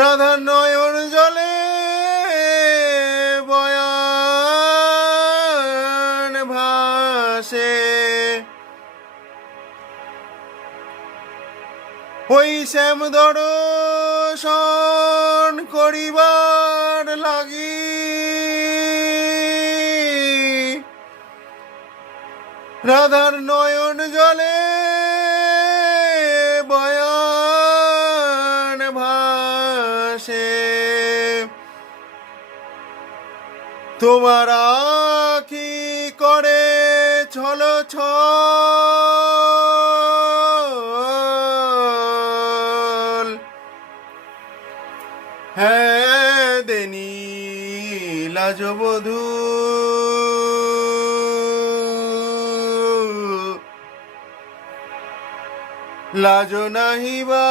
রাধার নয়ন জলে বয়ান ভাসে। ওই শ্যাম দর্শন করিবার লাগি। রাধার নয়ন জলে ভাসে তোমার কি করে ছল ছল হ্যাঁ লাজ নাহিবা।